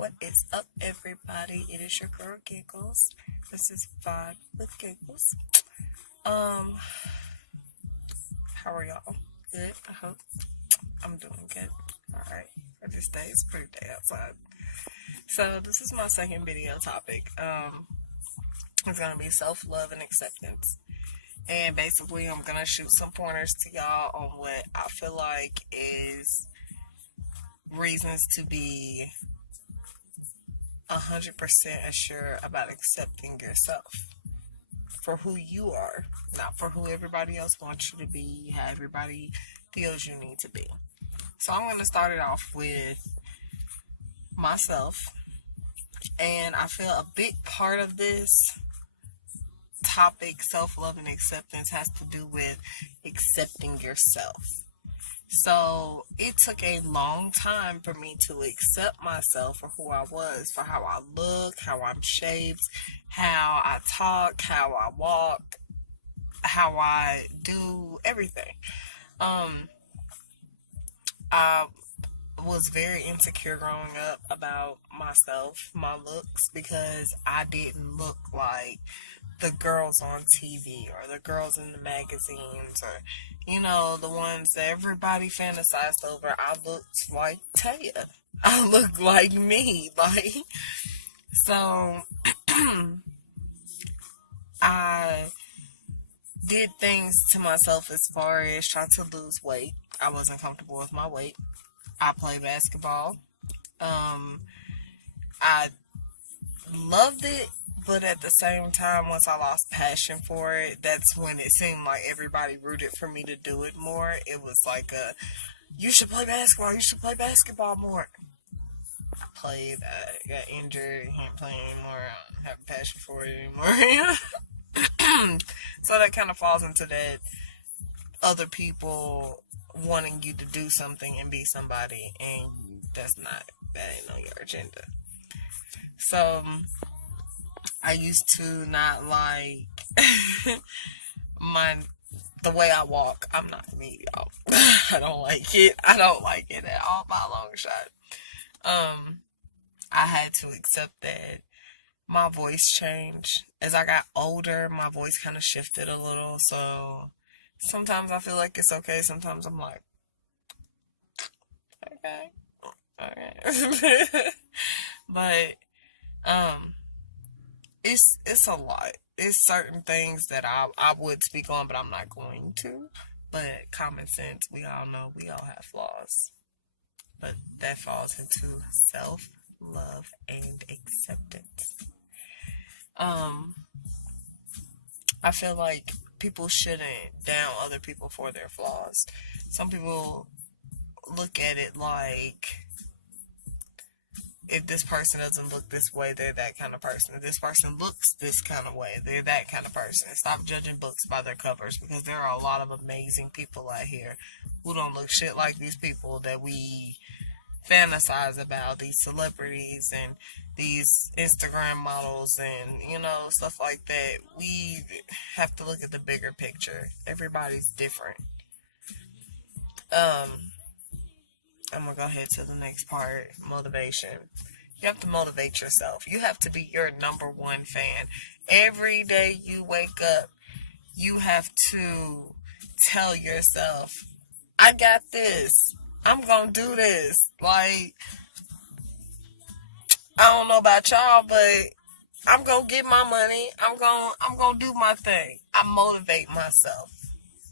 What is up, everybody? It is your girl Giggles. This is Vibe with Giggles. Um, how are y'all? Good. I hope I'm doing good. All right. For this day, it's a pretty day outside. So this is my second video topic. It's gonna be self-love and acceptance, and basically, I'm gonna shoot some pointers to y'all on what I feel like is reasons to be 100% assured about accepting yourself for who you are, not for who everybody else wants you to be, how everybody feels you need to be. So I'm going to start it off with myself, and I feel a big part of this topic, self-love and acceptance, has to do with accepting yourself. So it took a long time for me to accept myself for who I was, for how I look, how I'm shaped, how I talk, how I walk, how I do everything. I was very insecure growing up about myself, my looks, because I didn't look like the girls on TV or the girls in the magazines or, the ones that everybody fantasized over. I looked like Taya. I looked like me. So I did things to myself as far as trying to lose weight. I wasn't comfortable with my weight. I played basketball. I loved it, but at the same time, once I lost passion for it, that's when it seemed like everybody rooted for me to do it more. It was like you should play basketball more. I played, I got injured, can't play anymore, I don't have a passion for it anymore. So that kind of falls into that other people wanting you to do something and be somebody, and that ain't on your agenda. So I used to not like the way I walk. I'm not me, y'all. I don't like it. I don't like it at all by a long shot. I had to accept that my voice changed. As I got older, my voice kind of shifted a little. So sometimes I feel like it's okay. Sometimes I'm like, okay. But it's a lot. It's certain things that I would speak on, but I'm not going to. But common sense, we all know we all have flaws. But that falls into self-love and acceptance. I feel like people shouldn't down other people for their flaws. Some people look at it like, if this person doesn't look this way, they're that kind of person. If this person looks this kind of way, they're that kind of person. Stop judging books by their covers, because there are a lot of amazing people out here who don't look shit like these people that we fantasize about, these celebrities and these Instagram models and, stuff like that. We have to look at the bigger picture. Everybody's different. I'm gonna go ahead to the next part, motivation. You have to motivate yourself. You have to be your number one fan. Every day you wake up, you have to tell yourself, I got this. I'm gonna do this. Like, I don't know about y'all, but I'm gonna get my money. I'm gonna do my thing. I motivate myself.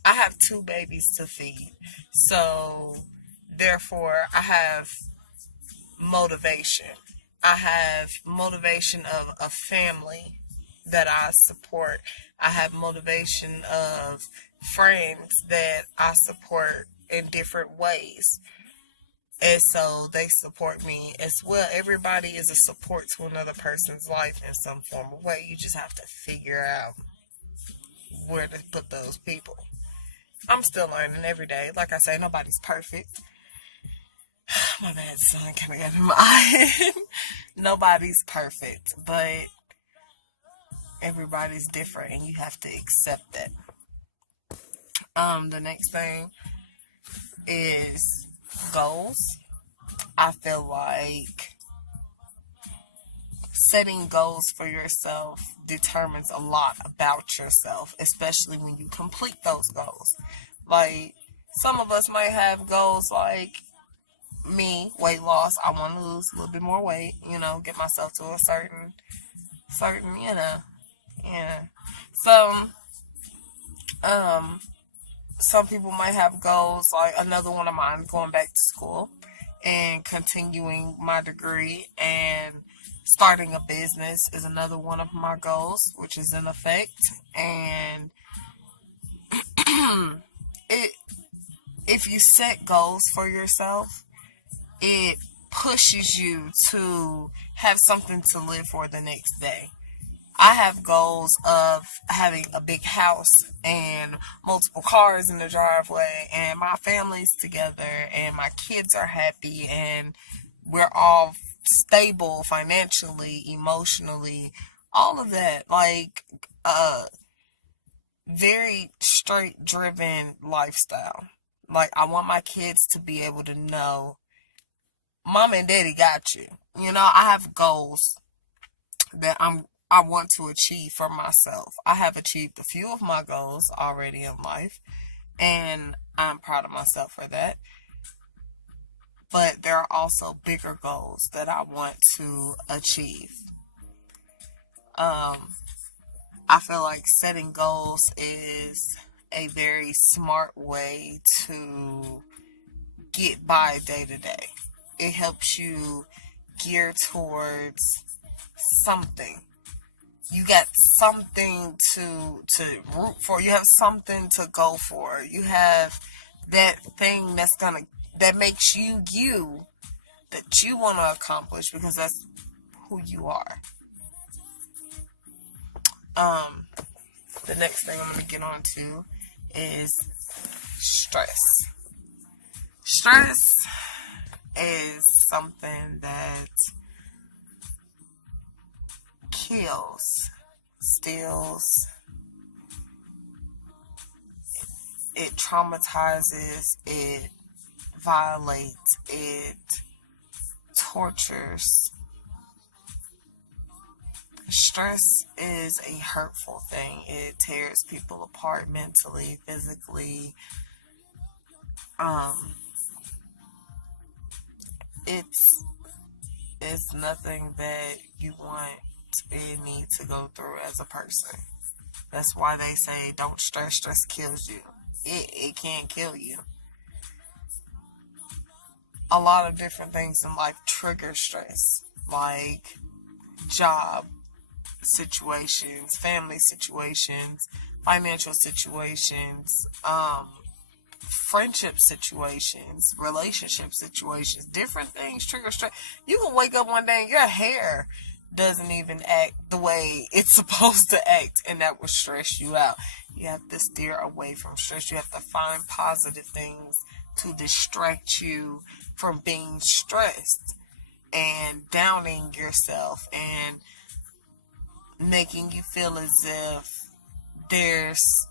I have 2 babies to feed. So therefore I have motivation. I have motivation of a family that I support. I have motivation of friends that I support in different ways. And so they support me as well. Everybody is a support to another person's life in some form of way. You just have to figure out where to put those people. I'm still learning every day. Like I say, nobody's perfect. My bad, sun coming out of my eye. Nobody's perfect, but everybody's different, and you have to accept that. The next thing is goals. I feel like setting goals for yourself determines a lot about yourself, especially when you complete those goals. Like, some of us might have goals like me, weight loss. I want to lose a little bit more weight, get myself to a certain, yeah. So, um, some people might have goals like another one of mine, going back to school and continuing my degree and starting a business is another one of my goals, which is in effect. And it if you set goals for yourself, it pushes you to have something to live for the next day. I have goals of having a big house and multiple cars in the driveway, and my family's together, and my kids are happy, and we're all stable financially, emotionally, all of that. Like, very straight driven lifestyle. Like, I want my kids to be able to know mom and daddy got you. I have goals that I want to achieve for myself. I have achieved a few of my goals already in life, and I'm proud of myself for that. But there are also bigger goals that I want to achieve. I feel like setting goals is a very smart way to get by day to day. It helps you gear towards something. You got something to root for. You have something to go for. You have that thing that makes you that you want to accomplish, because that's who you are. The next thing I'm going to get on to is stress. Stress is something that kills, steals, it traumatizes, it violates, it tortures. Stress is a hurtful thing. It tears people apart mentally, physically. It's nothing that you want and need to go through as a person. That's why they say don't stress. Stress kills you. It can't kill you. A lot of different things in life trigger stress, like job situations, family situations, financial situations, friendship situations, relationship situations. Different things trigger stress. You can wake up one day and your hair doesn't even act the way it's supposed to act, and that will stress you out. You have to steer away from stress. You have to find positive things to distract you from being stressed and downing yourself and making you feel as if there's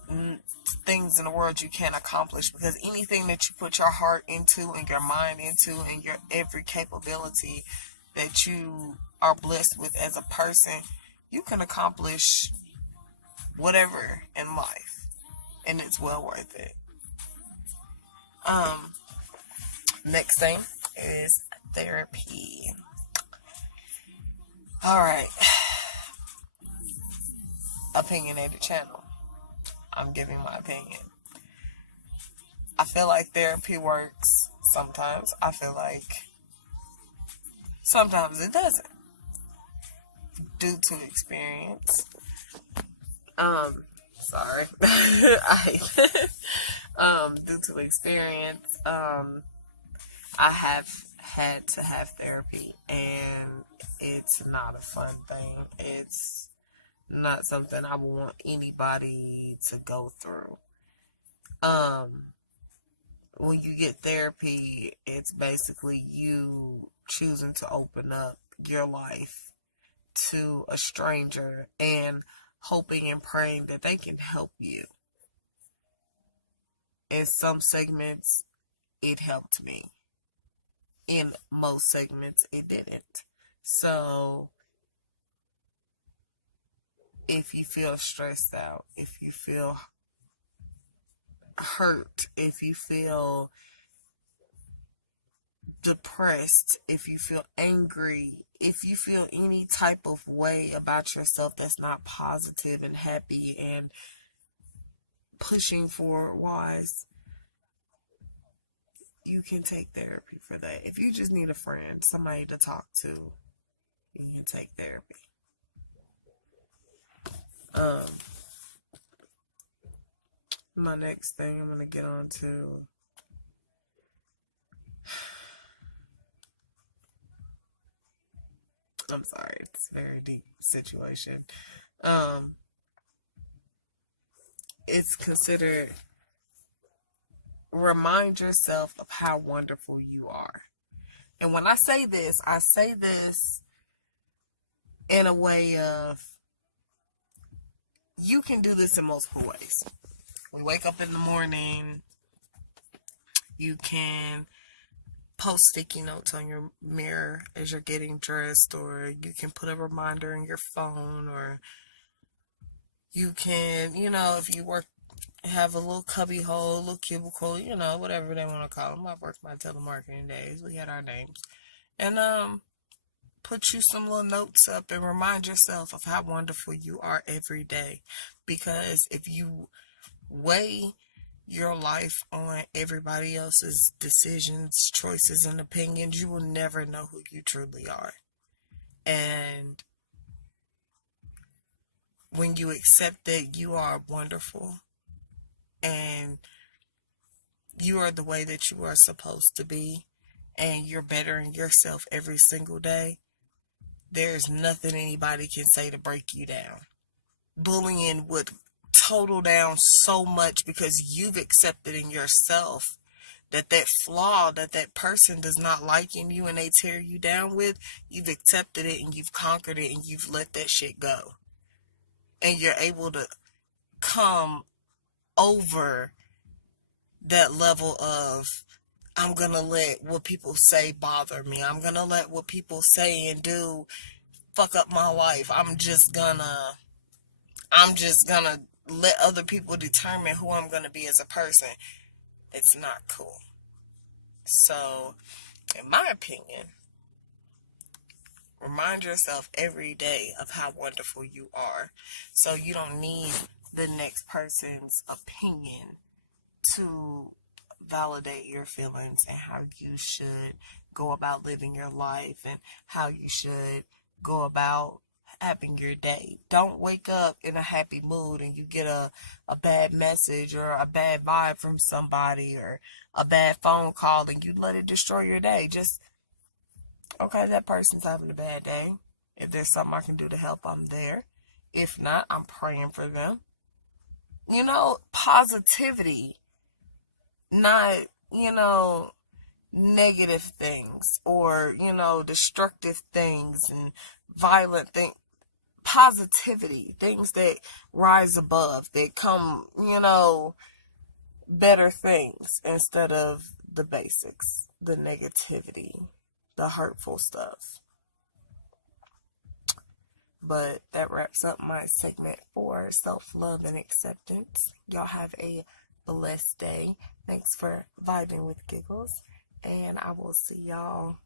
things in the world you can't accomplish, because anything that you put your heart into and your mind into and your every capability that you are blessed with as a person, you can accomplish whatever in life, and it's well worth it. Next thing is therapy. All right. Opinionated channel. I'm giving my opinion. I feel like therapy works sometimes. I feel like sometimes it doesn't, due to experience. Sorry. Due to experience, I have had to have therapy, and it's not a fun thing. It's not something I would want anybody to go through. When you get therapy, it's basically you choosing to open up your life to a stranger and hoping and praying that they can help you. In some segments, it helped me. In most segments, it didn't. So, if you feel stressed out, if you feel hurt, if you feel depressed, if you feel angry, if you feel any type of way about yourself that's not positive and happy and pushing forward wise, you can take therapy for that. If you just need a friend, somebody to talk to, you can take therapy. My next thing I'm going to get on to, I'm sorry, it's a very deep situation. It's considered, remind yourself of how wonderful you are. And when I say this in a way of, you can do this in multiple ways. We wake up in the morning, you can post sticky notes on your mirror as you're getting dressed, or you can put a reminder in your phone, or you can, if you have a little cubby hole, a little cubicle, whatever they want to call them. I've worked my telemarketing days. We had our names. And put you some little notes up and remind yourself of how wonderful you are every day. Because if you weigh your life on everybody else's decisions, choices, and opinions, you will never know who you truly are. And when you accept that you are wonderful and you are the way that you are supposed to be, and you're bettering yourself every single day, there's nothing anybody can say to break you down. Bullying would total down so much because you've accepted in yourself that flaw that person does not like in you and they tear you down with, you've accepted it and you've conquered it and you've let that shit go. And you're able to come over that level of, I'm going to let what people say bother me. I'm going to let what people say and do fuck up my life. I'm just gonna let other people determine who I'm going to be as a person. It's not cool. So, in my opinion, remind yourself every day of how wonderful you are. So you don't need the next person's opinion to validate your feelings and how you should go about living your life and how you should go about having your day. Don't wake up in a happy mood and you get a bad message or a bad vibe from somebody or a bad phone call and you let it destroy your day. Just, okay, that person's having a bad day. If there's something I can do to help, I'm there. If not, I'm praying for them. Positivity, not, negative things or, destructive things and violent things. Positivity, things that rise above, that come, better things instead of the basics, the negativity, the hurtful stuff. But that wraps up my segment for self-love and acceptance. Y'all have a blessed day. Thanks for vibing with Giggles. And I will see y'all